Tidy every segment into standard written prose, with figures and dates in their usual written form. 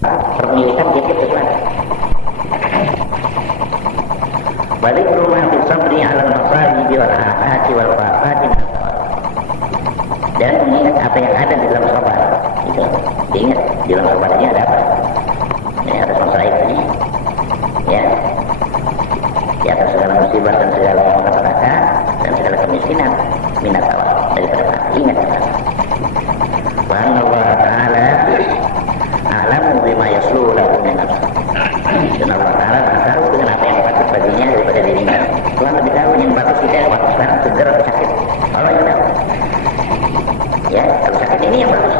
permilikan dia kebetulan. Balik rumah bisabri ala masali wal ahati wal faqati. Dan mengingat apa yang ada di dalam sabar. Itu diingat di dalam sabar ini ada apa? Ini ada masalah ini. Ya. Di atas segala musibah dan segala malapetaka dan segala kemiskinan, minat Allah daripada mati. Ingat. Wa Allah Ta'ala a'lamu bima yasluhu lahu min nafsihi. Dan Allah Ta'ala tahu dengan apa yang patut baginya daripada dirinya. Tuhan lebih tahu yang bagus kita waktu sekarang seger atau sakit. Allah yang tahu. Ya, kalau sakit ini yang bagus.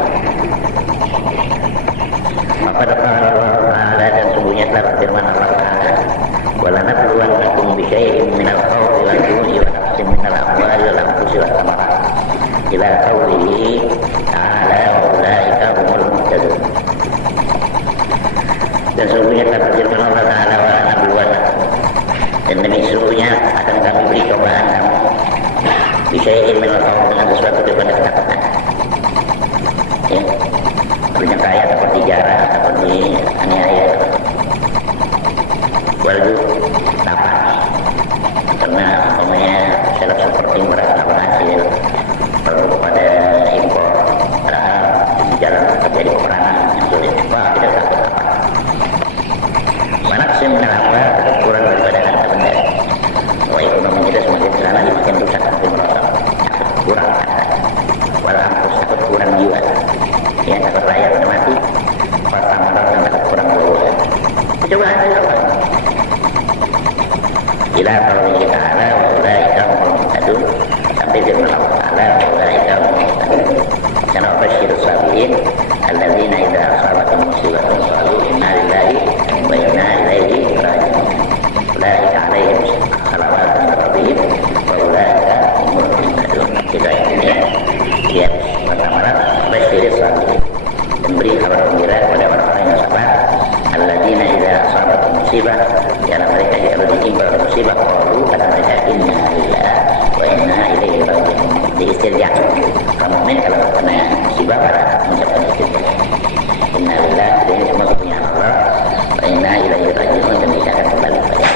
Maka qala Allah Ta'ala, dan sungguhnya telah firman Allah Ta'ala, wala nabluwannakum bi syai'in minal khawfi wal ju'i wa naqsin minal amwali wal anfusi wath thamarat. Ila qawlihi ta'ala wa ulaika humul muhtadun. Dan sungguhnya telah firman Allah Ta'ala, wala nabluwannakum, dan demi sungguhnya akan kami beri cobaan kamu bi syai'in minal khawfi, dengan sesuatu daripada ketakutan. Ya, punya kaya ataupun dijarah ataupun dianiaya, walau lapar, karena umpamanya seleb seperti merasa berhasil perlu pada impor, padahal di jalan terjadi peperangan yang sulit. Wah, kita takut lapar. Mana sih menapa kurang daripada harta benda. Wah, ekonomi kita semakin sana semakin rusak, semakin merosot. Takut kurang harta, walau takut kurang jiwa. Ya, takut rakyat mati, pertama takut kurang buah. Coba aja apa? Ila qawlihi ta'ala wa ulaika humul muhtadun, sampai firman Allah Ta'ala wa ulaika humul muhtadun. Kana basyirus sabirin alladzina idza asabathum musibatun qalu inna lillahi wa inna ilaihi raji'un. Ulaika 'alaihim salawatun min rabbihim wa ulaika humul muhtadun. Kita ini ya, pertama basyirus sabirin, dan beri kabar gembira kepada orang-orang yang sabar. Alladzina idza asabathum musibah, karena mereka kalau ditimpa oleh musibah qalu, kata mereka inna lillahi wa inna ilaihi raji'un. Di istirja, kaum mukmin kalau kena musibah pada mengucapkan istirja, inna lillahi, ini semua punya Allah, wa inna ilaihi raji'un, dan kita akan kembali kepada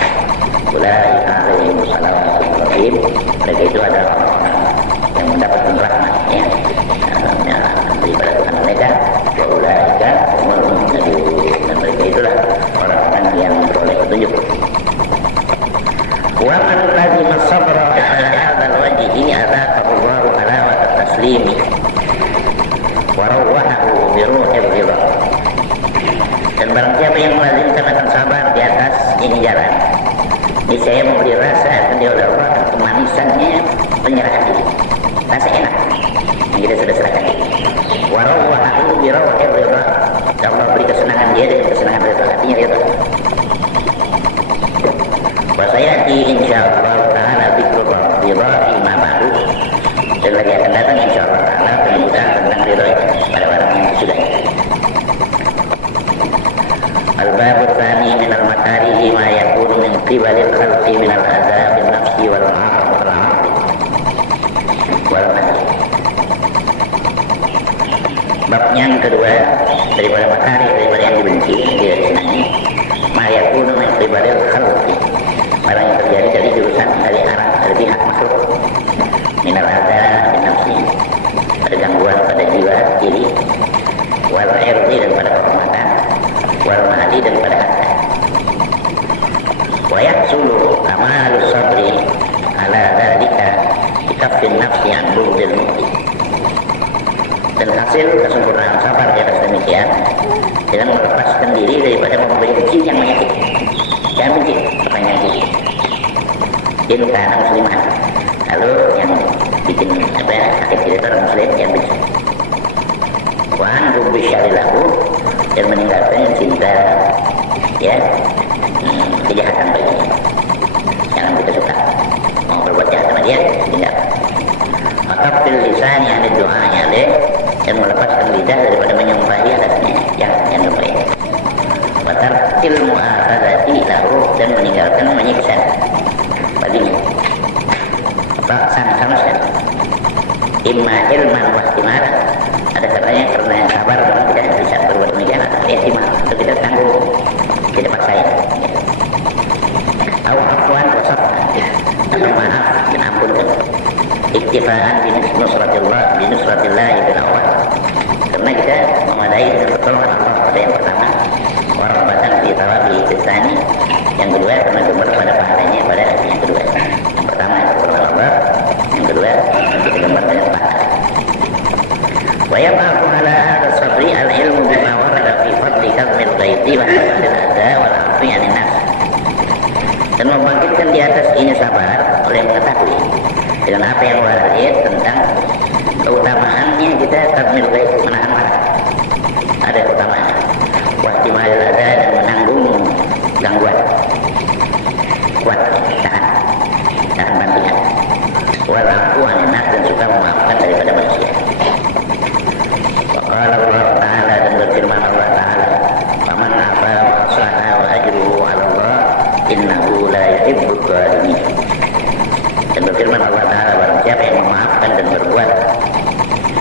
ulaika 'alaihim salawatun min rabbihim. Mereka itu adalah orang-orang yang mendapatkan rahmatnya daripada Tuhan mereka. Wa ulaika humul muhtadun, dan mereka itulah orang-orang yang beroleh petunjuk. Wa man lazima sabra ala hadzal wajhi, ini adzaqallahu alawat at-taslimi wa rawwahu bi ruhil ridha. Dan barang siapa yang melazimkan akan sabar di atas ini jalan, ini saya memberi rasa akan dia oleh Allah kemanisannya penyerahan diri, rasa enak yang kita sudah serahkan diri. Wa rawwahu bi ruhil ridha, Allah beri kesenangan dia dengan kesenangan ridha, hatinya ridha. Wasayati insyaallah ta'ala dzikrullah ridha ma ba'du, dan lagi akan datang insyaallah ta'ala penjelasan tentang ridha pada orang yang sudah. Al-babu tsani min al-makarihi ma yakunu min qibalil khalqi min al-adab an-nafsi wal 'aqd wal nahi. Bab yang kedua daripada makari, daripada yang dibenci, dia senangi ma yakunu min qibalil khalqi, barang yang terjadi dari jurusan, dari arah, dari pihak makhluk, minal adza bin nafsi, pada gangguan pada jiwa diri, wal irdi, dan pada kehormatan, wal mali, dan pada harta. Wa yahsulu amalus sabri ala dzalika bikaffin nafsi an bughdil mu'ti, dan hasil kesempurnaan sabar di atas demikian dengan melepaskan diri daripada membenci yang menyakiti. Jangan benci apa yang menyakiti. Dia bukan muslimah, lalu yang bikin sakit diri orang muslim yang benci. Wa an hubbi syarilahu, dan meninggalkan cinta ya kejahatan baginya. Jangan kita suka mau berbuat jahat sama dia, tinggal. Maka fil lisan yang doanya deh, dan melepaskan lidah daripada menyumpahi atasnya, jangan lupa. Watarkil mu'aradati lahu, dan meninggalkan menyiksa baginya. Sama sekali. Imma ilman wa ihtimal, ada katanya karena yang sabar memang tidak bisa berbuat demikian, atau ihtimal, atau ada walaupun yang nas, dan membangkitkan di atas ini sabar oleh mengetahui dengan apa yang warid tentang keutamaannya kita takmil baik menahan marah. Ada keutamaan wahtimal ada dan menanggung gangguan, kuat tahan bantingan, walafu anak dan suka memaafkan daripada manusia. Waqala Allah Ta'ala, dan berfirman Allah Ta'ala, faman afa wa aslaha wa ajruhu ala Allah innahu la yuhibbud zalimin. Dan berfirman Allah Ta'ala, barang siapa yang memaafkan dan berbuat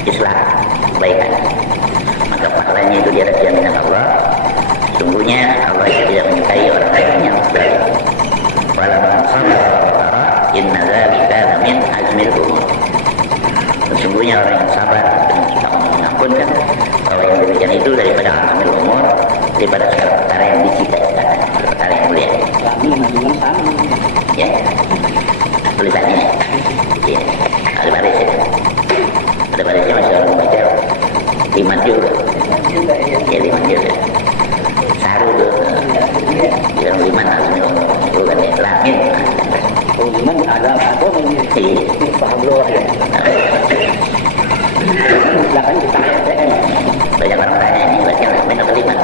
islah kebaikan, maka pahalanya itu di atas jaminan Allah. Sungguhnya Allah tidak menyukai orang-orang yang zalim. Wala man sabara wa tara inna dzalika min azmil umur. Sesungguhnya orang yang sabar dan suka mengampunkan, bahwa yang demikian itu daripada azmil umur, daripada segala perkara yang dicita-citakan, perkara yang mulia. Ya, tulisannya. Ya, ada barisnya. Ada barisnya masih orang membaca 5 juga. Ya 5 juga. Saru tuh. Yang 5 azmil umur. Bukan ya, langit. Oh, 5 ada iya. Paham lu ya. Belakang kita banyak orang tanya ini baca langit atau 5.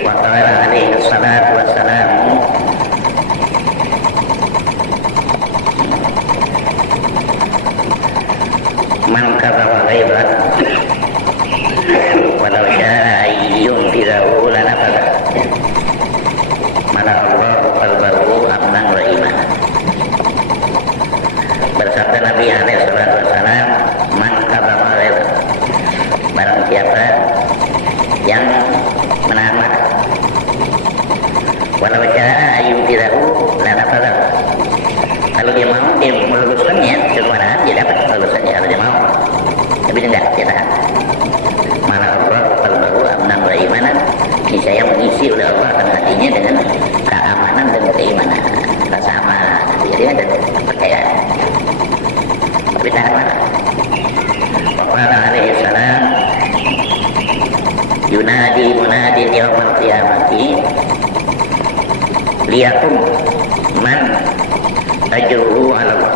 Wa qala alaihi salatu wassalam, man kadzaba ghaiban walau syaa yunfidahu lanafada mana Allah qalbahu amnan wa iman. Bersabda Nabi alaihi salatu wassalam, man kadzaba ghaiban, barang siapa yang menahan marah, walau syaa yunfidahu lanafada, kalau dia mau dia meluluskannya kemarahan, dia dapat meluluskannya kalau dia mau, tapi tidak, dia tahan. Malah Allah qalbahu amnan wa imanan, ini saya mengisi oleh Allah akan hatinya dengan keamanan dan keimanan, rasa aman diri dan kepercayaan, tapi tahan marah. Waqala alaihi salam, yunadi munadi yaumal qiyamati liyakum man ajruhu ala Allah.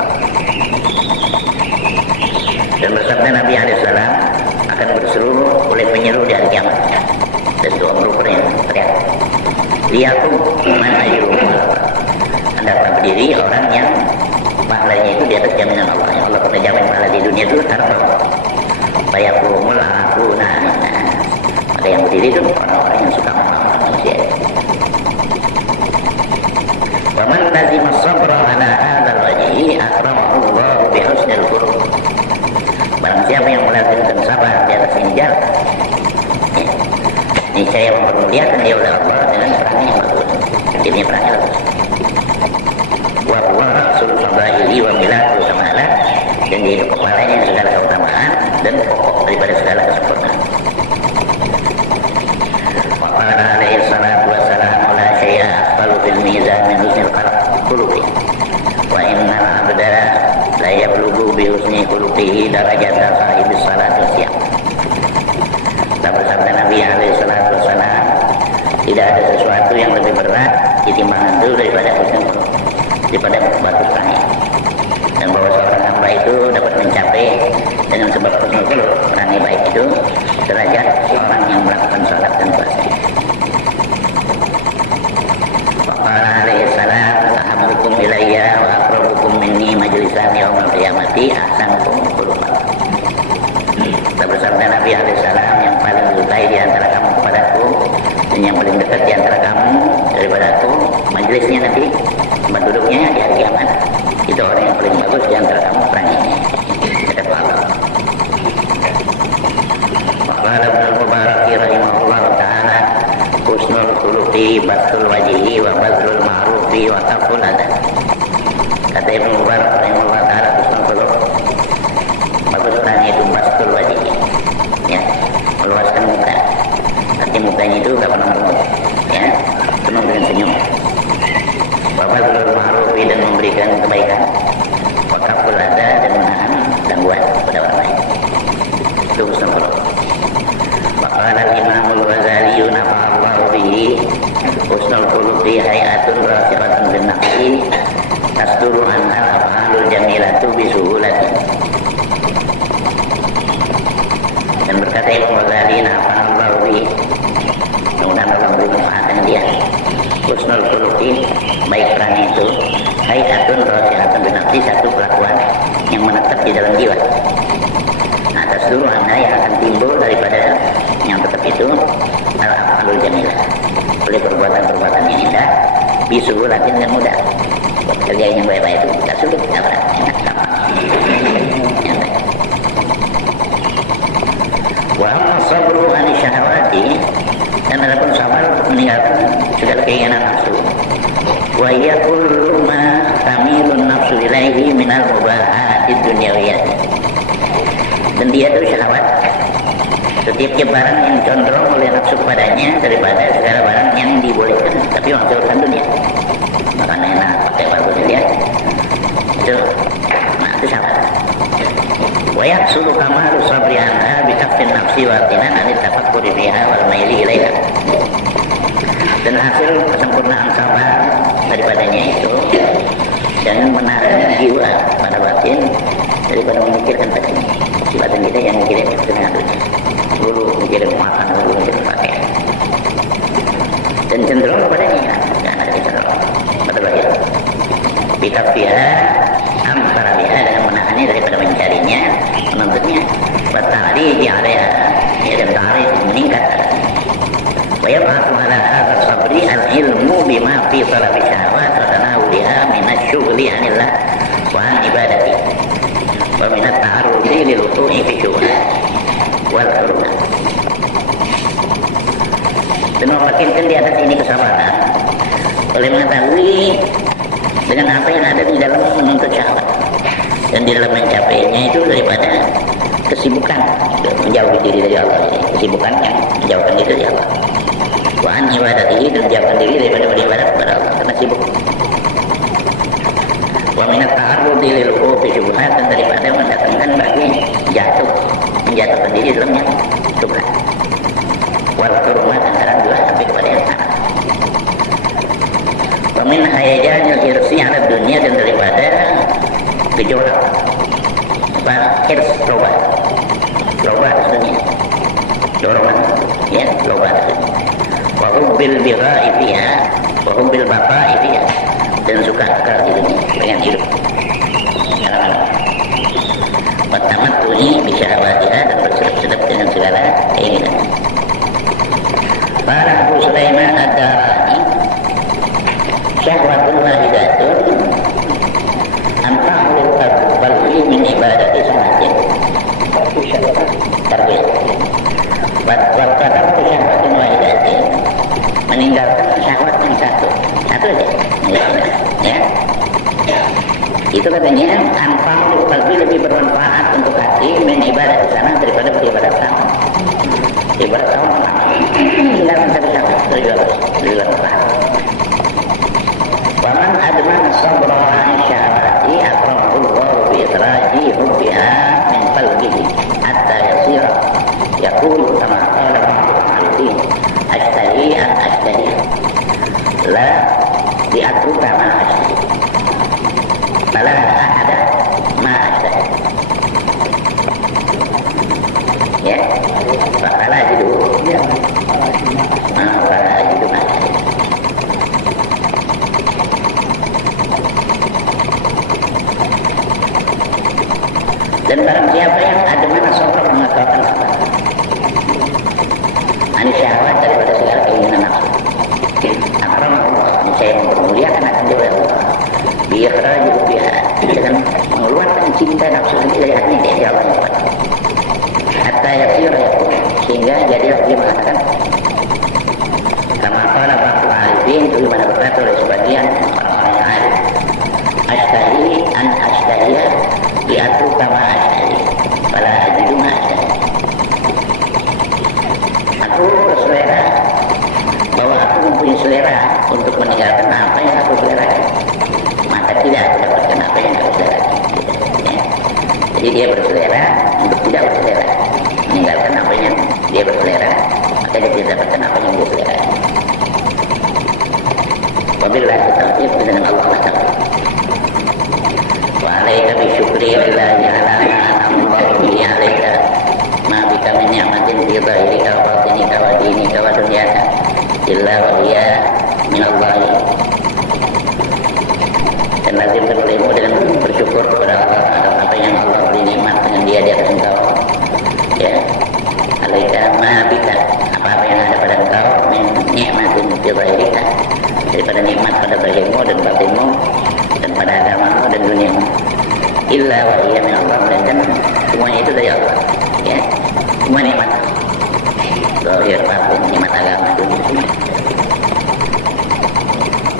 Dan bersabda Nabi alaihissalam, akan berseru oleh penyeru di hari kiamat, dan doa merupakan teriak, liyakum man ajruhu ala Allah. Hendaklah berdiri orang yang pahalanya itu di atas jaminan Allah, yang Allah pernah jamin pahala di dunia itu karena bayakumul akuna. Ada yang berdiri itu orang-orang yang suka memaafkan manusia. Waman lazima sabra ala hadzal wajhi akramahu Allah bi husnil khuluq. Barang siapa yang melazimkan sabar di atas ini jalan, niscaya mempermuliakan dia oleh Allah dengan perangai yang bagus. Ini perangai bagus. Wa huwa rasul fadaili wa milatu kamalah, dan dia itu kepalanya segala keutamaan dan pokok daripada segala kesempurnaan. Wa qala alaihi salatu wassalam, la syai'a aqbalu fil mizan min husnil khuluqi wa innal abda la yablughu bi husni khuluqihi darajata sahibis salat wasyam. Dan bersabda Nabi alaihi salatu wassalam, tidak ada sesuatu yang lebih berat di timbangan itu daripada husnul khuluq, daripada bagus perangai. Dan bahwa seorang hamba itu dapat mencapai dengan sebab husnul khuluq, perangai baik itu, derajat seorang yang melakukan salat dan puasa. Waqala alaihi salam, ahabbukum ilayya wa aqrabukum minni majlisan yaumil qiyamati ahsanukum khuluqan. Dan bersabda Nabi alaihi salam, yang paling disukai di antara kamu kepadaku dan yang paling dekat di antara kamu daripada aku majelisnya nanti, tempat duduknya di hari kiamat, itu orang yang paling bagus di antara kamu perangainya. Kata Allah. Waqala Ibnu Mubarak rahimahullah ta'ala, husnul khuluqi batul wajhi wa bazlul ma'rufi wa taqul adab. Kata Ibnu Mubarak rahimahullah ta'ala, husnul khuluq, bagus perangai itu batul wajhi, ya, meluaskan muka. Arti mukanya itu gak pernah meremut, ya, penuh dengan senyum. Wa bazlul ma'rufi, dan memberikan kebaikan. Wa taqul adab, dan menahan gangguan pada orang lain. Itu husnul khuluq. Waqala al-Imam itu al-af'alul jamilah, oleh perbuatan-perbuatan yang indah, bisuhulatin dan mudah. Buat kerjain yang baik-baik itu tidak sulit, tidak berat, enak, gampang. Wa amma sabru an syahawati, dan adapun sabar untuk meninggalkan segala keinginan nafsu. Wa hiya kullu ma tamilun nafsu ilaihi minal mubahatid dunyawiyah. Dan dia itu syahwat, setiap barang yang condong oleh nafsu kepadanya daripada segala barang yang dibolehkan tapi masih urusan dunia. Makan enak, pakai bagus dia itu, nah itu syahwat. Wa yahsulu kamalu sabri anha bi kaffin nafsi wa tinan an tafakkuri fiha wal maili ilaiha. Dan hasil kesempurnaan sabar daripadanya itu jangan menahan jiwa pada batin daripada memikirkan batin. Si batin kita yang mikirin dengan dunia, dulu mikirin makan, dulu mikirin pakaian, dan cenderung kepadanya, jangan ada cenderung pada batin. Bikafiha antara dia dengan menahannya daripada mencarinya, menuntutnya. Bertari di area dan tarik meningkat. Wa yab'athu ala hadha sabri al-ilmu bima fi talabi syahwat wa tanawuliha min asy-syughli 'anillah wa 'an ibadati wa min at-ta'arrudi lil wuqu'i fi syubhat wal hurumat. Dan memakinkan di atas ini kesabaran oleh mengetahui dengan apa yang ada di dalam menuntut syahwat dan di dalam mencapainya itu daripada kesibukan menjauhi diri dari Allah, kesibukan yang menjauhkan diri dari Allah. Wa an ibadatihi, dan menjauhkan diri daripada beribadah kepada Allah karena sibuk. Wa min at-ta'arrudi lil wuqu'i fi syubhat, dan daripada mendatangkan bagi menjatuhkan diri dalamnya syubhat. Wal hurumat, antara dua sampai kepada yang haram. Wa min hayajanil hirsi 'ala dunya, dan daripada gejolak hirs, loba maksudnya dorongan, ya, loba maksudnya. Wa hubbil bigha'i fiha wa hubbil baqa'i fiha, dan suka kekal di dunia, pengen hidup lama-lama. Wa tamattu'i bi syahawatiha, dan bersedap-sedap dengan segala keinginan. Qala Abu Sulaiman ad-Darani, syahwatun wahidatun anta'ul qalbi min ibadati sanatin tarbiyah. Wa qadar syahwatun wahidatin, meninggalkan syahwat yang satu aja, ya. Itu katanya anta'ul qalbi, lebih bermanfaat untuk hati min ibadah sana daripada beribadah sama. Ibadah sama meninggalkan satu syahwat lebih bermanfaat. Waman adman sabra an syahwati akramahu bi idraji hubbiha min qalbihi hatta yasira yaqulu kama qala ba'dul arifin ashtahi an ashtahi la diatruka ma ashtahi fala ahada ma ashtahi, ya, fala jidu, ya, fala jidu ma ashtahi. Dan barang siapa yang ada mana sobrang mengatakan apa? Ani syahwat daripada segala keinginan nafsu. Akram Allah, saya mempermuliakan akan dia Allah. Biarlah juga biar dengan mengeluarkan cinta nafsu dari hatinya dia Allah. Hatta yasir, sehingga jadilah dia mengatakan kama qala ba'dul arifin, itu mana berkata oleh sebagian orang-orang yang arif, ashtahi an ashtahiya diatur kama ashtahi fala ajidu ma ashtahi. Aku berselera bahwa aku mempunyai selera untuk meninggalkan apa yang aku selera, maka tidak aku dapatkan apa yang aku selera, ya. Jadi dia berselera untuk tidak berselera, meninggalkan apa yang dia berselera, maka dia tidak dapatkan apa yang dia selera. Wabillahi taufiq, dengan Allah lah taufiq. Wa alaika bi syukri lillahi ala ma an'ama bihi alaika ma bika min ni'matin fi dhahirika wa batinika wa dinika wa dunyaka illa wa hiya min Allah. Dan lazimkan olehmu dengan bersyukur kepada Allah atas apa yang Allah beri nikmat dengan dia di atas engkau, ya, alaika ma bika, zahirika, daripada nikmat pada zahirmu dan batinmu dan pada agamamu dan duniamu. Illa wa hiya min Allah, dan semuanya itu dari Allah. Ya, semua nikmat zahir, batin, nikmat agama, dunia, semua.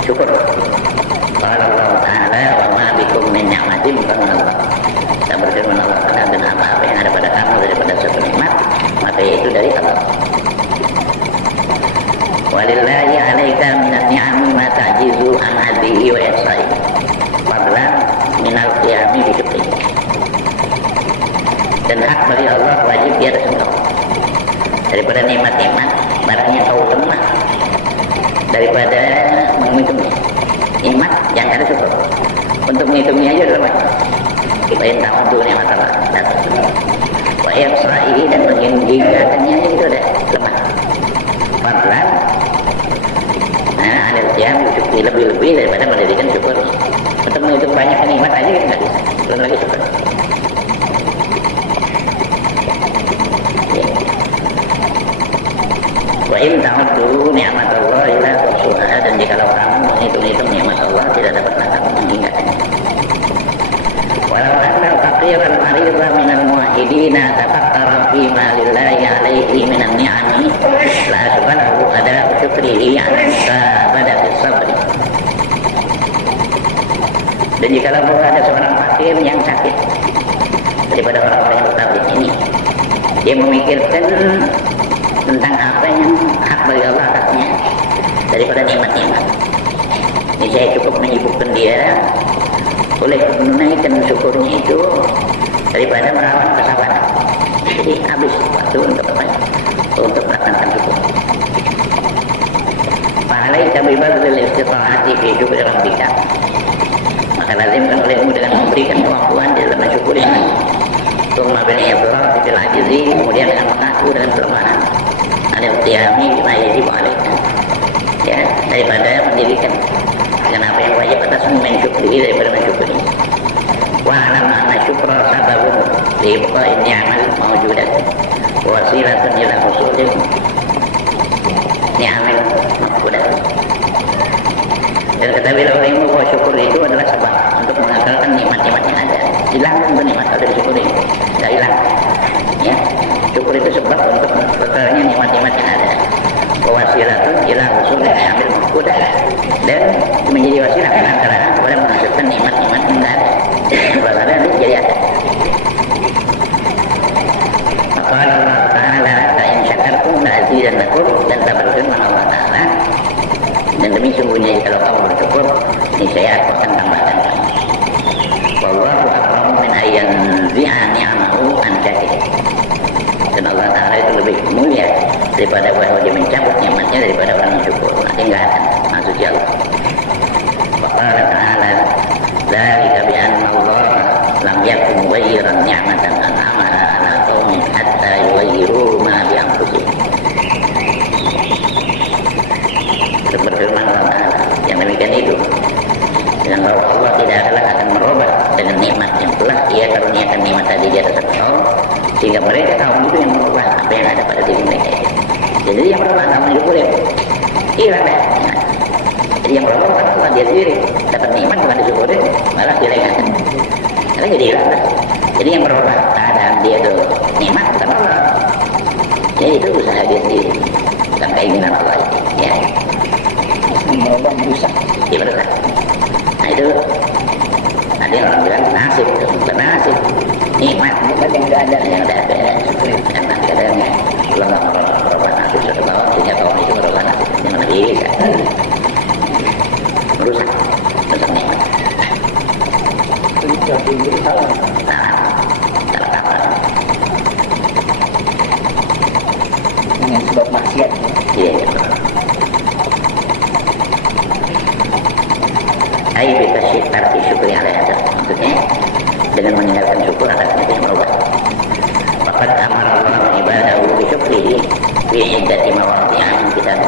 Syukur. Qala Allah Ta'ala wa ma bikum min ni'matin fa min Allah. Dan berfirman Allah Ta'ala, dan apa-apa yang ada pada kamu daripada suatu nikmat, maka itu dari Allah. Walillahi 'alaika minan ni'ami ma ta'jizu an hadhihi wa yasai. Fadlan minal qiyami bi syukri. Dan hak bagi Allah wajib di atas engkau daripada nikmat-nikmat barang yang kau lemah daripada menghitungnya. Nikmat yang ada syukur. Untuk menghitungnya aja adalah kita yang tahu untuk nikmat Allah. Wa yasai, dan menghinggakannya itu ada lemah. Fadlan ada yang lebih-lebih daripada mendirikan syukur. Untuk menghitung banyak nikmat aja kita nggak bisa, belum lagi syukur. Wa in ta'uddu ni'matallahi la tuhsuha, dan jikalau kamu menghitung-hitung nikmat Allah tidak dapat kamu menghinggakannya. Walau anna faqiran maridan minal muwahhidina tafakkara fi ma lillahi 'alaihi minan ni'ami la asbahu ada syukrihi 'ala badati sabri. Dan jikalau ada seorang fakir yang sakit daripada orang-orang yang bertauhid ini, dia memikirkan tentang apa yang hak bagi Allah atasnya daripada nikmat-nikmat. Ini saya cukup menyibukkan dia oleh menunaikan syukurnya itu daripada melawan kesabaran. Jadi habis waktu untuk apa? Untuk melaksanakan syukur. Fa'alaika bibadlil istita'ati fi syukri rabbika. Maka lazimkan olehmu dengan memberikan kemampuan di dalam mensyukuri. Tsumma bil idrar fil ajzi, kemudian dengan mengaku dengan kelemahan. Al-qiyami bima yajibu alaika. Ya, daripada mendirikan dengan apa yang wajib atasmu mensyukuri daripada mensyukuri. Wa alam anna syukra sababun li ibqa'i ni'amal mawjudat wa wasilatun ila husulil ni'amal maqbudat. Dan ketahuilah olehmu bahwa syukur itu adalah sebab untuk mengakalkan nikmat-nikmat yang ada. Hilang pun nikmat ada disyukuri, tidak hilang. Ya, syukur itu sebab untuk kekalnya nikmat-nikmat yang ada. Wasilatun ila husulil ni'amal maqbudat, dan menjadi wasilah antara kepada menghasilkan nikmat-nikmat yang ada. Kalau ada nanti jadi ada. Maka Allah Ta'ala ta'in syakartum la'azidannakum, dan tak berfirman Allah Ta'ala, dan demi sungguhnya kalau kamu bersyukur, ini saya akan tambahkan kamu. Wallahu akramu min ayyan zi'a ni'amahu an syakir. Dan Allah Ta'ala itu lebih mulia daripada bahwa dia mencabut nikmatnya daripada orang yang syukur. Nanti enggak akan masuk Allah. Faqala Ta'ala dzalika bi anna Allah lam yakun mughayyiran ni'matan an'amaha 'ala qaumin hatta yughayyiru ma bi anfusihim. Berfirman Allah Ta'ala yang demikian itu, dengan bahwa Allah tidak akan merubah dengan nikmat yang telah Ia karuniakan nikmat tadi di atas kaum, sehingga mereka kaum itu yang merubah apa yang ada pada diri mereka. Jadi yang merubah kaum itu boleh hilang ya. Jadi yang merubah bukan Allah, dia sendiri dapat nikmat bukan disyukuri, malah dilegakan. Karena jadi hilang lah. Jadi yang merubah keadaan dia itu nikmat bukan Allah. Ya itu usaha dia sendiri, bukan keinginan Allah itu. Ya. Merubah merusak. Dia merusak. Nah itu ada yang orang bilang nasib, bukan nasib. Nikmat bukan yang tidak ada, yang tidak ada. Karena kadang-kadang kalau nggak merubah nasib satu bawah, sehingga kaum itu merubah nasib. Yang mana bisa merusak nikmat. Nah, salah kaprah. Dengan sebab maksiat. Iya. Ayo kita arti syukur yang ada, maksudnya dengan meninggalkan syukur atas itu yang merubah. Faqad amara Allah ibadahu bi syukrihi fi iddati mawadhi'a min kitab.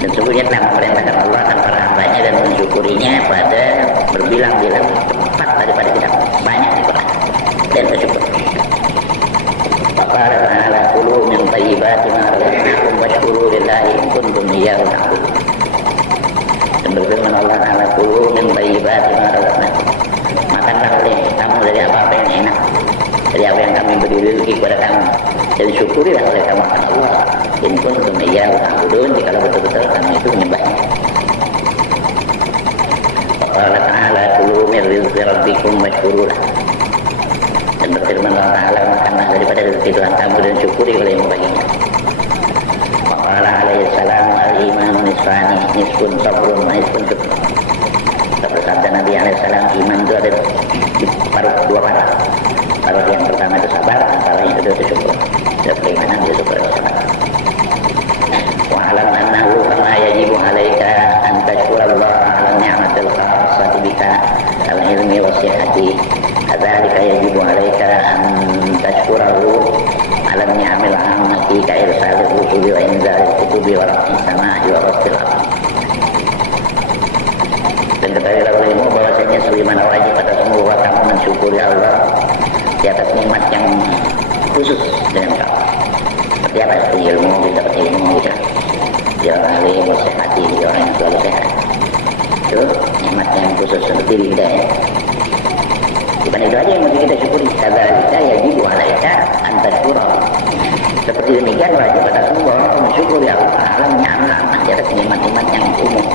Dan sesungguhnya telah memerintahkan Allah akan para hambanya dan mensyukurinya pada berbilang-bilang tempat daripada kitab, banyak di Quran, dan bersyukur. Faqala ta'ala kulu min thayyibati ma razaqnakum washkuru lillahi in kuntum iyyahu na'budu. Dan berfirman Allah Ta'ala, kulu min thayyibati ma razaqnakum. Makanlah oleh kamu dari apa-apa yang enak, dari apa yang kami beri rezeki kepada kamu, dan syukurilah oleh kamu akan Allah. In kuntum iyyahu ta'budun, jika betul-betul kamu itu menyembahnya. Allah Ta'ala, kulu min rizqi rabbikum washkurulah. Dan berfirman Allah Ta'ala, makanlah daripada rezeki Tuhan kamu dan syukuri oleh baginya. Waqala alaihi salam, al-imanu nisfani, nisfun sabrun wa nisfun syukur. Bersabda Nabi alaihi salam, iman itu ada di dua paruh. Paruh yang pertama itu sabar, paruh yang kedua itu syukur. Dan keimanan itu syukur dan sabar. Wa alam annahu kama yajibu alaika an tashkurallaha ala ni'matil khassati bika al-ilmi wa sihhati. Kadzalika yajibu alaika an tashkurahu ala ni'amil 'ammati ka irsalil rusuli wa inzalil kutubi wa raf'is samaa'i wa bastil ardh. Dan ketahuilah olehmu bahwasanya sebagaimana wajib atas semua kamu mensyukuri Allah di atas nikmat yang khusus dengan kamu. Seperti apa? Seperti ilmu, kita dapat ilmu, kita dia orang alim, sehati, dia orang yang selalu sehat. Itu nikmat yang khusus seperti hidayah. Bukan itu aja yang mesti kita syukuri. Kadzalika yajibu alaika an tashkura. Seperti demikian wajib atas semua orang mensyukuri Allah Ta'ala alam di atas nikmat-nikmat yang umum.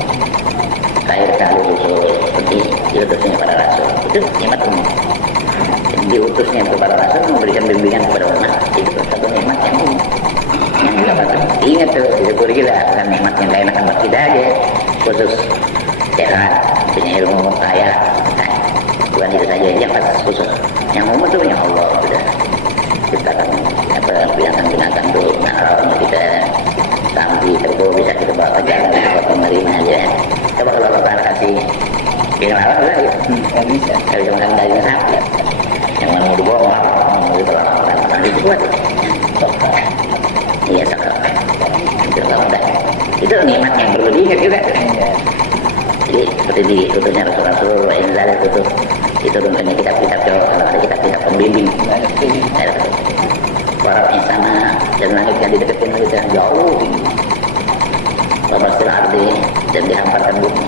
Kair selalu usul seperti diutusnya para rasul, itu nikmat umum. Diutusnya kepada rasul memberikan bimbingan kepada umat, itu satu nikmat yang umum. Yang kita patut ingat tuh, disyukuri kita, bukan nikmat yang lain akan buat kita aja, khusus sehat, punya ilmu kaya, bukan itu saja yang pas khusus. Yang umum itu yang Allah sudah ciptakan apa binatang-binatang tuh, nah kita sampai kerbau bisa kita bawa ke jalan, buat pemerintah aja. Coba kalau Allah Ta'ala kasih yang lawan juga ya, nggak bisa. Kalau cuma kan daging sapi, yang mau dibawa mau dibawa orang itu buat. Iya sakral. Itu kalau ada, itu nikmat yang perlu diingat juga. Jadi seperti di tuturnya Rasul-Rasul, Inzal itu tentunya kitab-kitab jauh, kalau ada kitab-kitab pembimbing. Para insana dan langit yang dideketin itu yang jauh tinggi. Babasil ardi dan dihamparkan bumi.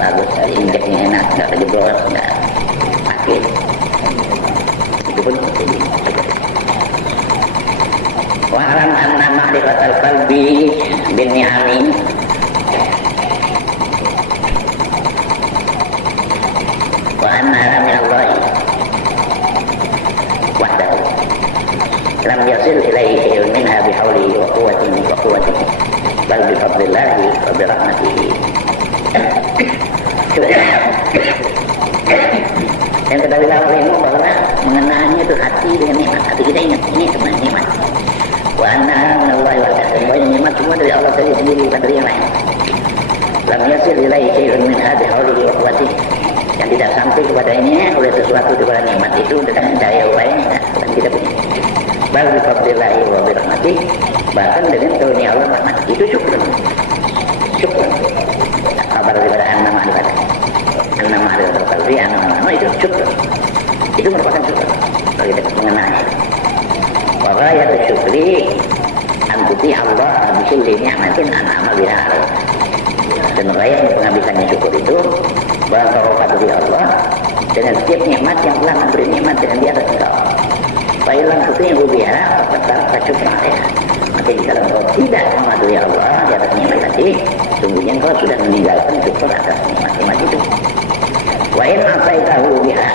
Bagus, injeknya enak, nggak kejeblos, nggak sakit. Itu pun seperti wa alam anna ma'rifatal qalbi bin ni'amin wa anna minallahi wahdahu lam yasil ilaihi syai'un minha bihaulihi wa quwwatihi bal bi fadlillahi wa bi rahmatihi. Dan ketahuilah olehmu bahwa mengenalnya itu hati dengan nikmat. Hati kita ingat ini semua nikmat. Wa anna minallahi wa ta'ala, nikmat semua dari Allah sendiri, bukan dari yang lain. Lam yasil ilaihi syai'un min hadhihi haulihi wa quwwatihi. Yang tidak sampai kepadanya oleh sesuatu kepada nikmat itu dengan daya upayanya, bukan kita punya. Bal bi fadlillahi wa bi rahmatihi, bahkan dengan karunia Allah rahmat itu syukur. Syukur. Kabar daripada an-nama ibadah. An-nama adalah qalbi, an-nama itu syukur. Itu merupakan syukur. Kalau kita mengenalnya. Wa ghayatu syukri an tuti Allah bi kulli ni'matin an'ama biha 'alaik. Dan gaya penghabisannya syukur itu bahwa kau patuhi Allah dengan setiap nikmat yang telah memberi nikmat dengan di atas engkau. Fa'ilam tuti'hu biha faqad tasyukra 'alaiha. Maka jika engkau tidak mematuhi Allah di atas nikmat tadi, sungguhnya engkau sudah meninggalkan syukur atas nikmat-nikmat itu. Wa in asaitahu biha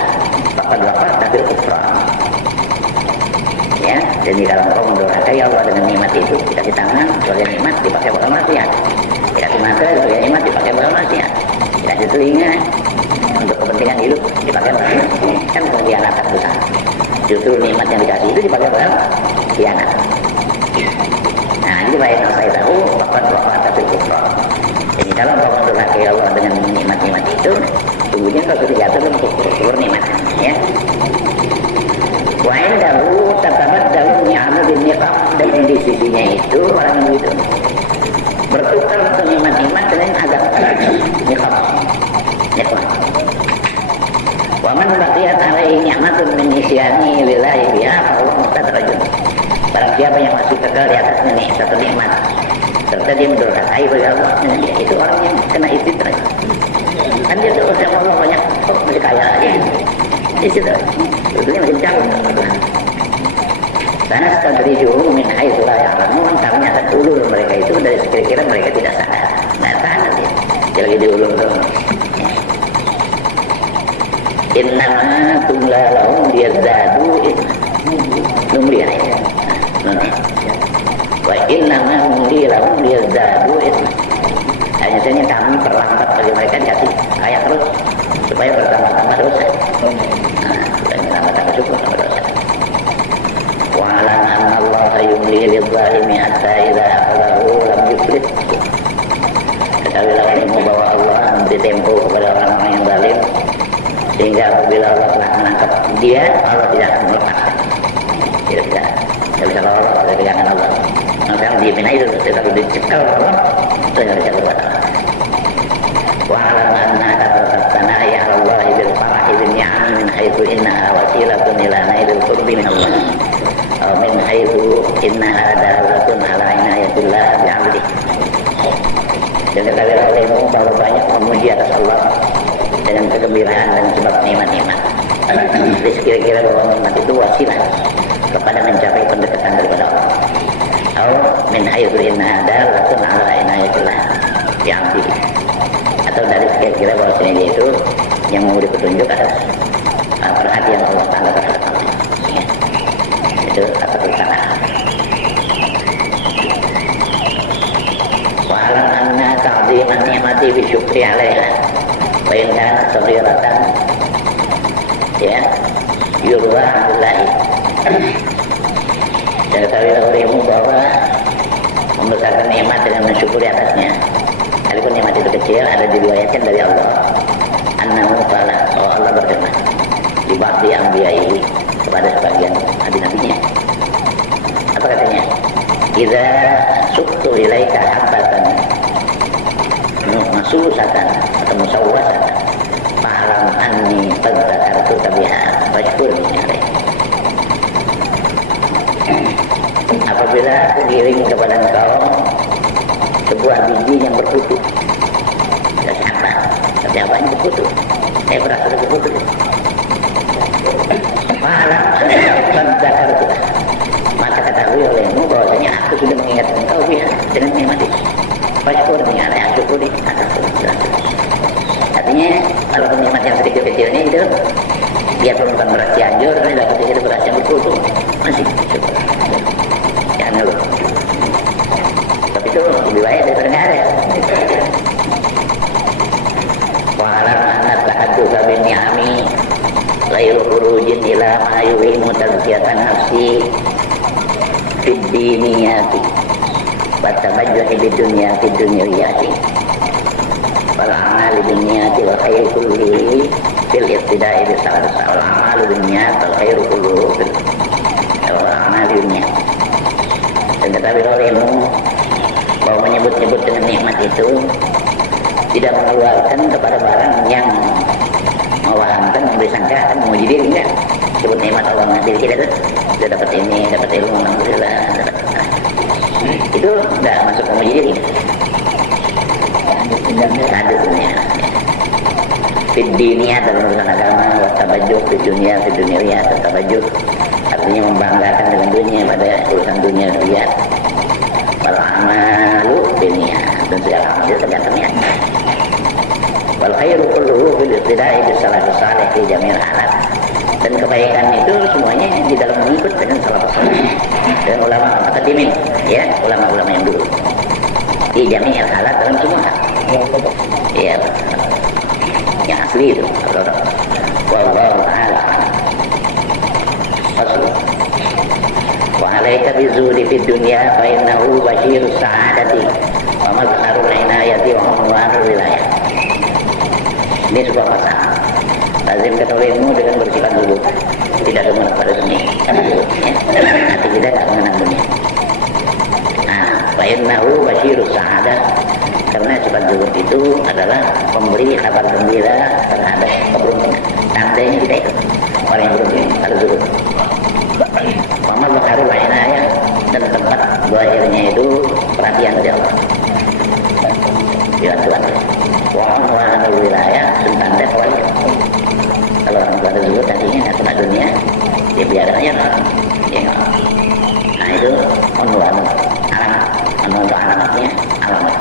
faqad waqa'ta fil kufran. Ya, dan di dalam engkau mendurhakai Allah dengan nikmat itu, dikasih tangan sebagai nikmat dipakai buat maksiat, dikasih mata sebagai nikmat dipakai buat maksiat, dikasih telinga untuk kepentingan hidup dipakai buat maksiat, kan pengkhianatan besar. Justru nikmat yang dikasih itu dipakai buat khianat. Nah, ini baik saya tahu faqad waqa'ta fil kufran. Jadi kalau engkau mendurhakai Allah dengan nikmat-nikmat itu, sungguhnya engkau sudah jatuh dalam kufur nikmat, ya. Wa indahu tatabaddalu ni'amu bin niqam, dan di sisinya itu orang yang itu bertukar nikmat-nikmat dengan azab niqam. Wa man baqiyat alaihi ni'matun min isyani lillahi biha fa huwa mustadrajun. Barang siapa yang masih kekal di atasnya nih satu nikmat serta dia mendurhakai kepada Allah. Itu orang yang kena istidrak. Kan dia tuh sama Allah banyak, kok masih kaya aja. Di situ, sebetulnya masih jauh. Karena stadrijuhum min haitsu la ya'lamun, kami akan ulur mereka itu dari sekira-kira mereka tidak sadar. Nggak sadar dia lagi diulur terus. Innama tumla lahum liyazdadu numli ayat. Wa innama numli lahum liyazdadu hanya saja kami perlambat bagi mereka dikasih ayat terus supaya bertambah-tambah dosa. Dan bertambah-tambah syukur tambah dosa. Wa alam anna Allah yumli lidh-dhalimi hatta idza akhadhahu lam yuflih. Ketahuilah kamu bahwa Allah memberi tempo kepada orang-orang yang zalim sehingga apabila Allah telah menangkap dia, Allah tidak akan melepaskan. Tidak bisa lolos dari pegangan Allah. Sekarang diemin aja terus, tapi dicekal Allah, itu nggak bisa berbuat apa. Wa alam anna katrat sana'i ala Allah bil farahi bin ni'am min haitsu innaha wasilatun ila nailil qurbi min Allah. Aw min haitsu innaha dalalatun ala inayatillah bi 'abdihi. Dan ketahuilah olehmu bahwa banyak memuji atas Allah dengan kegembiraan dan sebab nikmat-nikmat. Jadi kira-kira bahwa nikmat itu wasilah kepada mencapai pendekatan daripada Allah. Atau min haitsu innaha dalalatun ala inayatillah bi 'abdihi. Atau dari kira-kira bahwa dia itu yang memberi petunjuk atas perhatian Allah Taala terhadap Allah. Ya. Itu kata pertama. Wa alam anna ta'ziman ni'mati bi syukri 'alaiha wa in kanat saghiratan ya yurwa 'alallahi. Dan ketahuilah olehmu bahwa membesarkan nikmat dengan mensyukuri atasnya, sekalipun nikmat itu kecil, ada diriwayatkan dari Allah annahu qala, bahwa Allah berfirman di ba'di anbiya'i, kepada sebagian nabi-nabinya. Apa katanya? Idza suqtu ilaika habbatan masusatan atau musawwasatan fa'lam anni qad dzakartuka biha washkurni 'alaiha. Apabila aku giring kepada engkau sebuah biji yang berkutu, tidak apa, tapi apa ini berkutu? Saya berasa berkutu. Fa'lam anni qad dzakartuka, maka ketahui olehmu bahwasanya aku sudah mengingatkan engkau biha dengan nikmat itu. Washkurni 'alaiha, syukuri atas nikmat. Artinya kalau nikmat yang kecil-kecilnya itu biarpun bukan beras Cianjur, ini dapat itu beras yang berkutu, masih syukur. Jangan ngeluh. Tapi itu lebih baik daripada nggak ada. Wa alam anna tahaddusa bin ni'ami ghairu khurujin ila ma yuhimu tazkiyatan nafsi fid diniyati wa tabajjuhi bid dunya fid dunyawiyati wal a'mali dunyati wa khairu kullihi fil ibtida'i bis salat wal a'malu dunyati wal khairu kulluhu fil a'mali dunyati. Dan ketahui olehmu bahwa menyebut-nyebut dengan nikmat itu tidak mengeluarkan kepada barang yang mewahamkan, memberi sangka, memuji diri, enggak. Sebut nikmat Allah diri kita itu sudah dapat ini, dapat ilmu, alhamdulillah, dapat itu enggak masuk memuji diri. Ada dunia. Fid diniyah dalam urusan agama, wa tabajjuh fid dunya, fid dunyawiyah, tabajjuh artinya membanggakan dengan dunia pada urusan dunia dia. Wal amalu dunia, dan segala amal itu tergantung niat. Wal khairu kulluhu fil ibtida'i bis salafus salih fi jami'il halat. Dan kebaikan itu semuanya di dalam mengikut dengan salafus salih dan ulama akademik, ya, ulama-ulama yang dulu. Di jami'il halat dalam semua hal. Iya, yang asli itu. Wallahu a'lam. Wa alaika bizuli fid dunya fa innahu basyirus sa'adati wa mazharul inayati wa unwanul wilayah. Ini sebuah pasangan. Lazim ketahuimu dengan bersifat zuhud, tidak demen pada dunia. Hati kita tak mengenal dunia. Fa innahu basyirus sa'adah, karena sifat zuhud itu adalah memberi kabar gembira terhadap keberuntungan. Tandanya kita itu orang yang beruntung pada zuhud. Paman bakharul inayah, dan tempat zahirnya itu perhatian dari Allah. Dibantuan. Wa'anwa'anul wilayah tentang dekoy. Kalau orang tua tersebut tadinya nggak kena dunia, dia biarkan aja orang. Nah itu alamat, alamatnya alamat.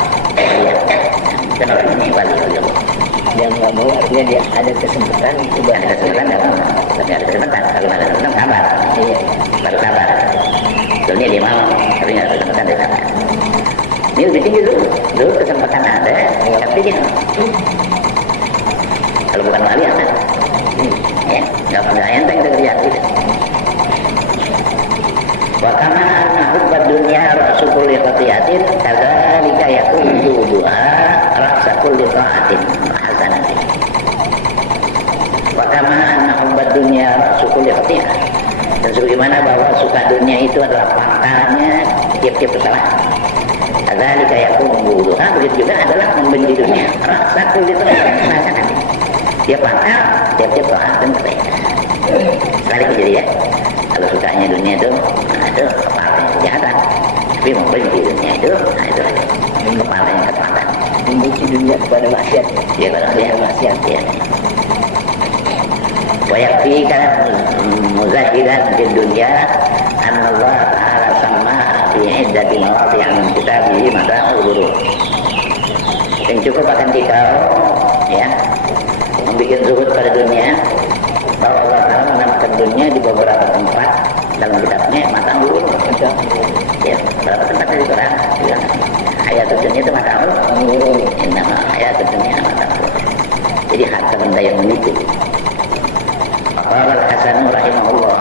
Kan orang ini wali Allah. Yang nggak mau artinya dia ada kesempatan itu Ada kesempatan dalam, tapi ada kesempatan. Kalau ada kesempatan sabar, iya. baru sabar. Soalnya dia mau, tapi nggak ada kesempatan dia sabar. Ini lebih tinggi dulu kesempatan ada, tapi dia kalau bukan wali apa? Ya, nggak pernah enteng terjadi. Wa kama anna hubbad dunya ra'su kulli khati'atin kadzalika yakunu wudu'a ra'sa kulli ta'atin hasanatin. Wa kama anna hubbad dunya ra'su kulli khati'ah. Dan sebagaimana bahwa suka dunia itu adalah pangkalnya tiap-tiap kesalahan. Kadzalika yakunu wudu'a, begitu juga adalah membenci dunia ra'sa kulli ta'atin hasanatin. Dia pangkal tiap-tiap ta'atin kebaikan. Sekali kejadian. Kalau sukanya dunia itu, nah itu kepalanya kejahatan. Tapi membenci dunia itu, nah itu kepalanya kekuatan. Membenci dunia kepada maksiat. Dia kepada maksiat. Ya. Wayakfi kana muzahidan di dunia, anna Allah Ta'ala sama fi iddati mawadi'an min kitabihi mata'ul ghurur. Yang cukup akan dikau, ya, membuat zuhud pada dunia, bahwa Allah Ta'ala menamakan dunia di beberapa tempat dalam kitabnya mata'ul ghurur. Ya, beberapa tempatnya di Quran. Ya. Ayat dunia itu mata'ul ghurur. Innama ayat dunia mata'ul ghurur. Jadi harta benda yang menipu. Qala al-Hasan rahimahullah,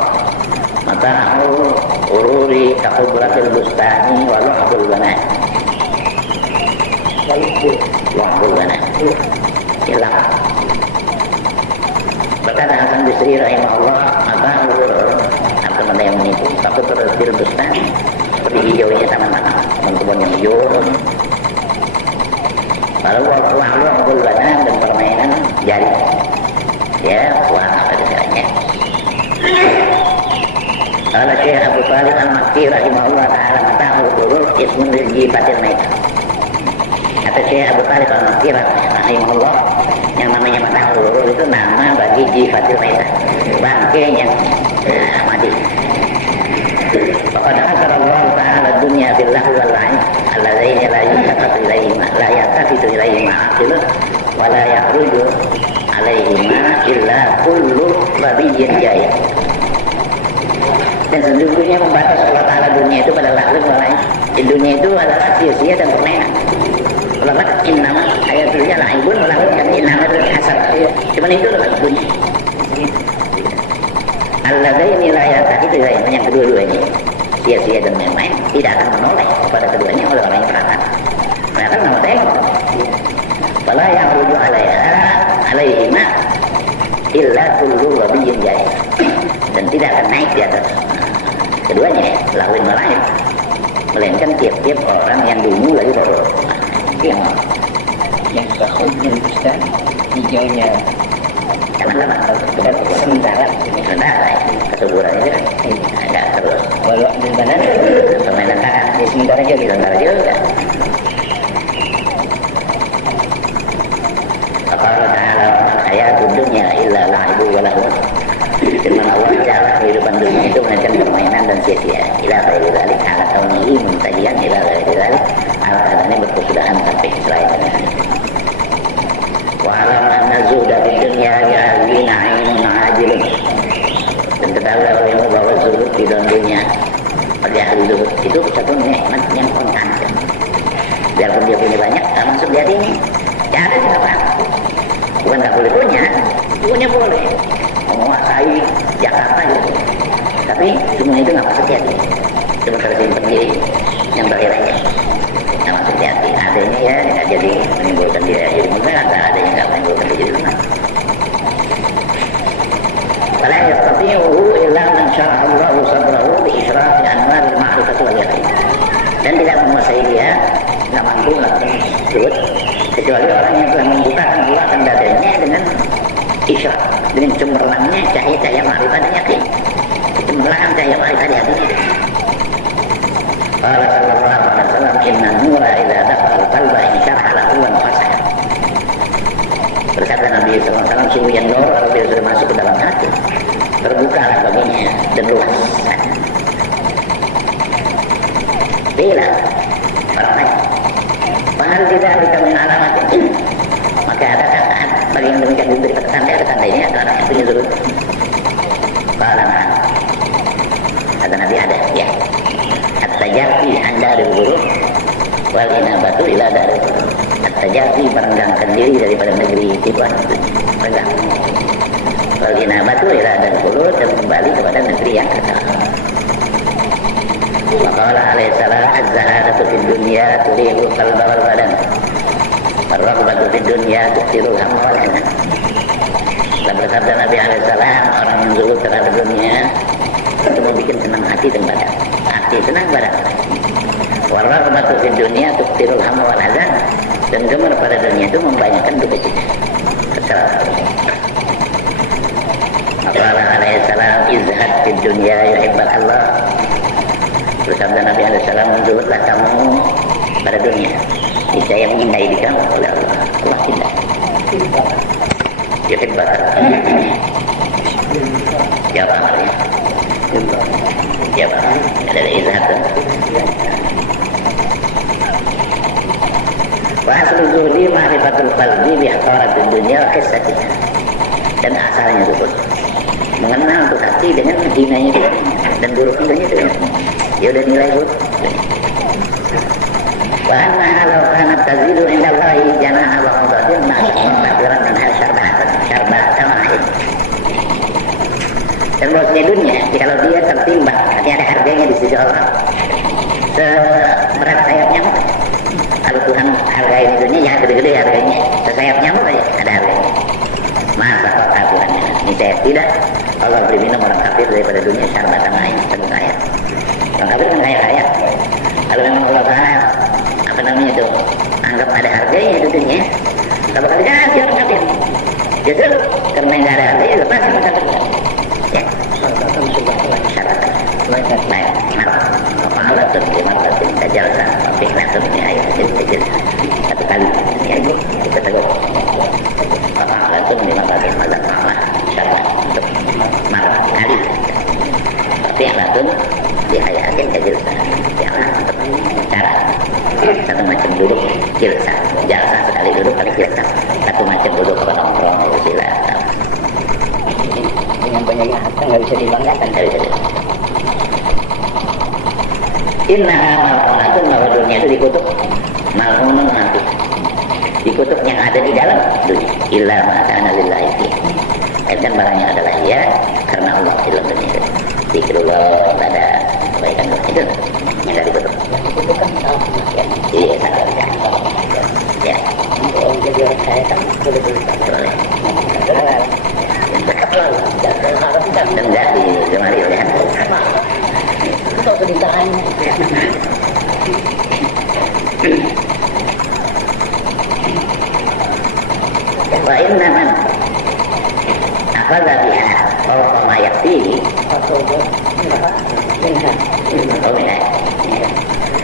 mata'ul ghururi kahubratil bustani wa lu'abul banat. Lu'abul banat. Hilang. Berkata Hasan Bisri rahimahullah, mata'ul ghurur, harta benda yang menipu, kahubratil bustani, seperti hijaunya taman-taman, kebun yang hijau. Lalu lu'abul banat dan permainan jari. Ya, wah apa caranya? Kalau Syekh Abu Talib Al-Makki rahimahullah ta'ala mata'ul ghurur ismun lijibatil maitah. Kata Syekh Abu Talib Al-Makki rahimahullah, yang namanya mata'ul ghurur itu nama bagi jibatil maitah, bangkai yang mati. Faqad hasara Allah ta'ala dunya billah wal 'ain alladziina la yaltafitu ilaihima 'aqilun wa la yakhruju alaihima illa kullu babiyyin jahil. Dan sesungguhnya membatas Allah Ta'ala dunia itu pada lahir lain. Di dunia itu adalah sia-sia dan permainan. Allah kata innama ayatulnya la'ibun wa lahir kata innama itu hasar. Cuma itu adalah dunia. Alladaini la yatahidu ilaihima, yang kedua-duanya sia-sia dan main-main, tidak akan menoleh kepada keduanya oleh orang yang berakal. Mereka nggak mau tengok. Fala yakhruju alaihima illa kullu wabiyyin jahil, dan tidak akan naik di atas keduanya lawin malaik, melainkan tiap-tiap orang yang dulu lagi bodoh. Yang kahutnya Ustaz, hijaunya Karena sementara kesuburan itu agak terus. walau di mana Permainan tangan ya sementara juga. Allah Ta'ala ayatul dunya illa la'ibu wa lahu. Firman Allah, tidaklah kehidupan dunia itu melainkan permainan dan sia-sia. Ila ghairi dzalik ala kaunihi muntahiyan ila ghairi dzalik, ala keadaannya berkesudahan sampai selain ini. Wa alam anna zuhda di dunia ya'li na'inun ajilun. Dan ketahuilah olehmu bahwa zuhud di dalam dunia bagi ahli zuhud itu satu nikmat yang kontan. Biarpun dia punya banyak, tak masuk di hati ini. Ya ada juga Pak. Bukan nggak boleh punya boleh menguasai Jakarta gitu. Tapi semua itu nggak masuk di hati. Cuma kalau simpen diri yang terakhirnya nggak masuk di hati. Adanya ya nggak jadi menimbulkan dia jadi mungkin ada yang nggak menimbulkan dia jadi rumah. Fala yastati'uhu illa man syara'a Allahu sadrahu bi israfi anwar al-ma'rifah wal yaqin. Dan tidak menguasai dia, nggak mampu melakukan zuhud kecuali orang yang telah membukakan Allah dan dadanya dengan isyraq, dengan cemerlangnya cahaya-cahaya ma'rifah dan yakin. Cemerlangan cahaya ma'rifah di hatinya itu. Qala sallallahu alaihi wasallam inna nura idza dakhala al-qalba insyaraha lahu wa nafasa. Berkata Nabi SAW, sungguh yang nur kalau dia sudah masuk ke dalam hati, terbukalah baginya dan luas. Bila orang lain, bahkan tidak kita mengalami, maka ada saat bagi yang demikian diberi tanda, ada tanda ini adalah orang yang punya zuhud. Kalau kata Nabi ada, ya. At-tajafi anda dari guru, wal inabatu ila dari guru. At-tajafi merenggangkan diri daripada negeri tipuan itu, merenggang. Wal inabatu ila dari guru dan kembali kepada negeri yang kekal. Maqala alaihi salam az-zahadatu fid dunya turihu qalba wal badan. Ar-raghbatu fid dunya tusiru hamma wal hanan. Dan bersabda Nabi alaihi salam, orang yang zuhud terhadap dunia itu membuat senang hati dan badan. Hati senang badan. War-raghbatu fid dunya tusiru hamma wal hanan. Dan gemar pada dunia itu membanyakan duka cita. Kesalahan. Maqala alaihi salam izhad fid dunya yuhibbak Allah. Bersabda Nabi alaihi salam, zuhudlah kamu pada dunia, niscaya mencintai di kamu oleh Allah. Allah cinta. Yuhibbak Allah. Ya apa artinya? Ya apa? Ada izhad. Wa aslu zuhdi ma'rifatul qalbi bi haqaratud dunya wa qissatiha. Dan asalnya zuhud mengenal untuk hati dengan hinanya dunia dan buruknya dunia. Ya udah nilai bu. Wa anna law kanat tazidu inda Allahi janaha ba'datin ma'tabiran minha syarbatan ma'in. Dan bahwasanya dunia, kalau dia tertimbang, artinya ada harganya di sisi Allah, seberat sayap nyamuk. Kalau Tuhan hargai dunia, jangan gede-gede harganya, sesayap nyamuk aja ada harganya. Masa kok aturannya? Ini saya tidak. Allah beri minum orang kafir daripada dunia syarbatan ma'in, satu sayap. Orang kafir kan kaya-kaya. Kalau memang Allah Ta'ala apa namanya itu anggap ada harganya itu dunia, kalau bakal diganti orang kafir. Justru karena nggak ada harganya lepas sama kafir. Ya. Syarat. Baik. Apa Allah tuh gimana tuh kita jalan sampai langsungnya ayat kecil satu kali. Ya kita tegur. Apa Allah tuh gimana tuh mazhab Allah syarat untuk marah kali. Tapi yang langsung dihayatin kejelsa yang untuk cara satu macam duduk jelsa jalsa sekali duduk kali jelsa satu macam duduk kalau nongkrong sila Dengan banyaknya harta nggak bisa dibanggakan dari itu. Inna mal'unatun, bahwa dunia itu dikutuk mal'unun nanti dikutuk yang ada di dalam dunia illa ma'akana lillahi fi. Dan barangnya adalah ya karena Allah di dalam dunia itu zikrullah pada kebaikan itu yang dari betul. Itu kan salah ya. Iya salah ya. Kalau jadi orang kaya kan boleh-boleh Boleh. halal. Halal. Dan harus tidak. Dan enggak di lemari oleh hantu. Itu harus ditahan. Wa inna man akhadha biha fawqa ma yakfihi. Oh ya.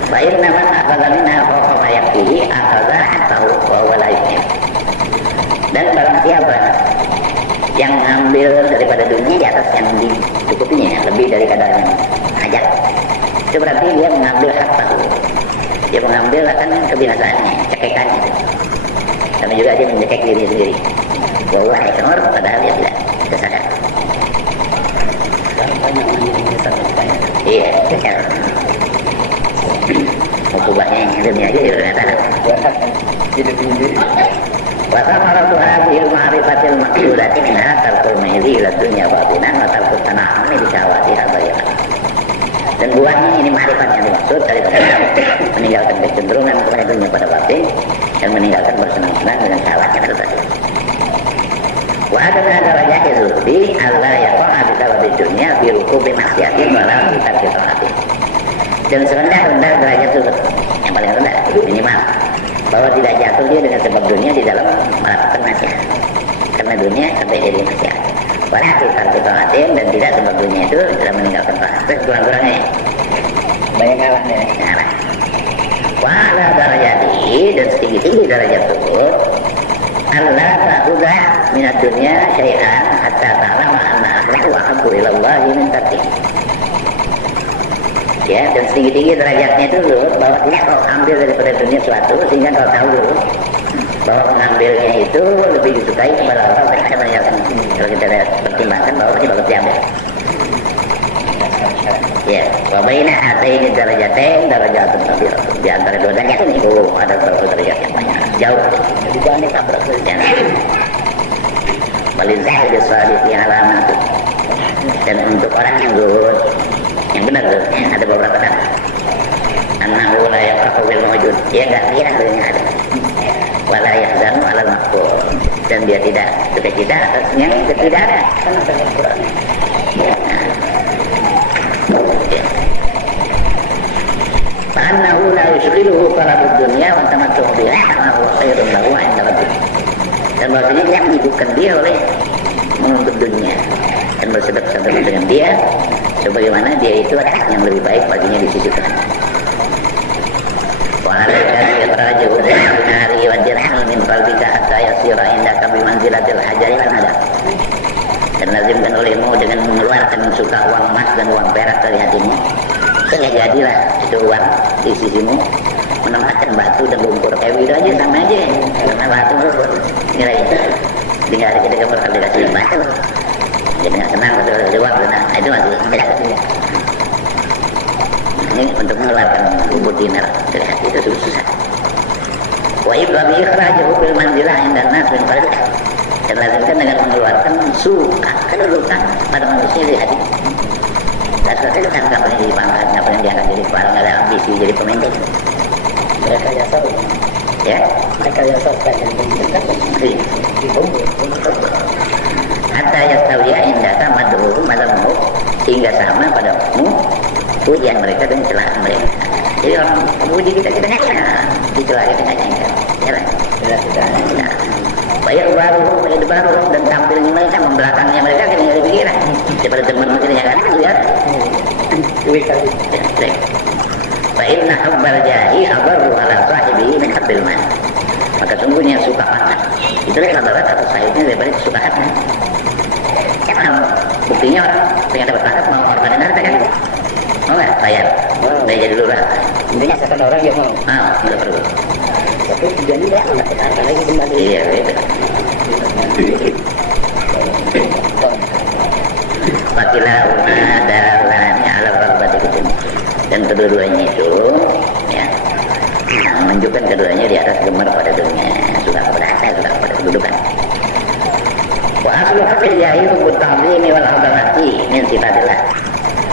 Wa inna man akhadha minha fawqa ma yakfihi akhadha hattahu wa huwa la yuflih. Dan barang siapa yang mengambil daripada dunia di atas yang dicukupinya lebih dari kadar yang hajat, itu berarti dia mengambil hattahu. Dia mengambil akan kebiasaannya, cekekannya itu. Sama juga dia mencekek diri sendiri. Wa huwa isyur, padahal dia tidak sadar. Iya, betul. Mukubahnya yang ilmiah aja dia udah tahu. Hidup sendiri. Wa samaratu hadhil ma'rifatil maqsudati minha tarkul maili ila dunya batinan wa tarkul tanahuni bi syahawatiha bayan. Dan buahnya ini ma'rifat yang dimaksud daripada meninggalkan kecenderungan kepada dunia pada batin dan meninggalkan bersenang-senang dengan syahwatnya pada batin. Wa adana darajah zuhdi alla yaqa bi sawabi dunya bi rukubi maksiatin wa la bi tarki ta'atin. Dan serendah-rendah derajat zuhud yang paling rendah minimal bahwa tidak jatuh dia dengan sebab dunia di dalam melakukan maksiat karena dunia sampai jadi maksiat. Walau tarki ta'atin dan tidak sebab dunia itu dalam meninggalkan taat. Kurang-kurangnya Banyak ngalah nih. ngalah. Wa wa ala darajatihi, dan setinggi-tinggi derajat tersebut Allah ta'udah minat dunia syai'an hatta ta'lama anna akhlaku ahabbu ilallahi min tarkih. Ya, dan setinggi-tinggi derajatnya itu dulu bahwa tidak kau ambil daripada dunia suatu, sehingga kau tahu dulu bahwa mengambilnya itu lebih disukai kepada Allah. Kalau kita lihat pertimbangkan bahwa ini bagus diambil. Ya, wa baina hataini darajatain darajatun kabiratun. Di antara dua derajat ini ada satu derajat yang banyak. Jauh. Jadi jangan ditabrak saja. Walizah bisalihi alamat. Dan untuk orang yang zuhud, yang benar tuh, ada beberapa kata. Annahu la yaqahu bil mawjud. Dia enggak lihat yang ada. Wala yahzanu 'alal maqbul. Dan dia tidak suka atas yang tidak ada. Karena Al-Qur'an. Fa'annahu la yushghiluhu talabud dunya wa tamattu'u biha ma huwa khairun lahu 'inda rabbih. Dan bahwasanya yang menyibukkan dia oleh menuntut dunia dan bersedekah dengan dia sebagaimana dia itu yang lebih baik baginya di sisi Tuhan. Wa 'alaika yatraji'u al-dinari wa dirham min qalbika hatta yasira indaka bi manzilatil hajari wal hadar. Dan lazimkan olehmu dengan mengeluarkan suka uang emas dan uang perak dari hatimu, sehingga jadilah itu uang di sisimu menempatkan batu dan lumpur. Kayak begitu aja, sama aja, karena batu nilai itu tinggal kita gambar kalau dikasih batu jadi nggak senang betul uang, nah itu masih beda. Ini untuk mengeluarkan lumpur dinar dari hati itu susah. Wa ibra bi ikhrajuhu bil manzilah inda nas min qalbika. Dan lazimkan dengan mengeluarkan suka kedudukan pada manusia di hati. Dan seperti itu kan nggak pernah jadi pangkat, nggak pernah diangkat jadi kepala, nggak ada ambisi jadi pemimpin. Mereka nyasar. Ya? Mereka nyasar kayak Hatta yastawiya indaka madhuhum madhamuhu, sehingga sama padamu pujian mereka dan celaan mereka. Jadi orang puji kita nyanyi, dicela kita nyanyi. Ya kan? Ya. Bayar baru dan tampilnya mereka, membelakangnya mereka kena jadi pikiran daripada teman maksudnya kan lihat fa inna hubbal jahi abarru ala sahibihi min hubbil mal. Maka sungguhnya suka pangkat itu lebih berat atas sahibnya daripada suka harta. Karena buktinya orang pengen dapat pangkat mau orang benar kan mau nggak bayar jadi lurah. intinya asalkan orang yang mau. Nggak perlu. Tapi tujuannya dia nggak kita lagi kembali. Iya, itu. Fakila ada lahannya ala rabbati itu. Dan kedua-duanya itu ya menunjukkan keduanya di atas gemar pada dunia, suka kepada harta, suka kepada kedudukan. Wa aslu hakil yahi hubut ta'zimi wal azamati min sifatillah.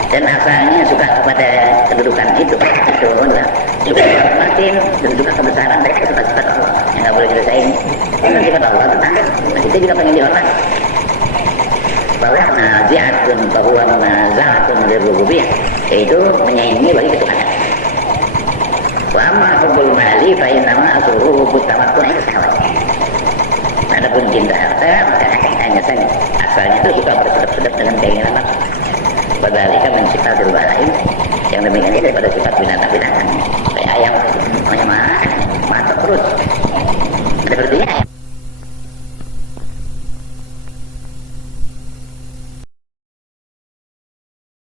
Dan asalnya suka kepada kedudukan itu adalah suka hormatin dan suka kebesaran dari sifat-sifat Allah yang nggak boleh dirasain. Karena sifat Allah tentang kita juga pengen dihormat. Bahwa nazi'atun bahwa naza'atun lirububiyah, yaitu menyaingi bagi ketuhanan. Wa amma hubbul mali fa innama asluhu hubbut tamattu'i syahwat. Adapun cinta harta maka hanya saja asalnya itu suka bersedap-sedap dengan keinginan nafsu. Padahal mencipta lain yang demikian ini daripada sifat binatang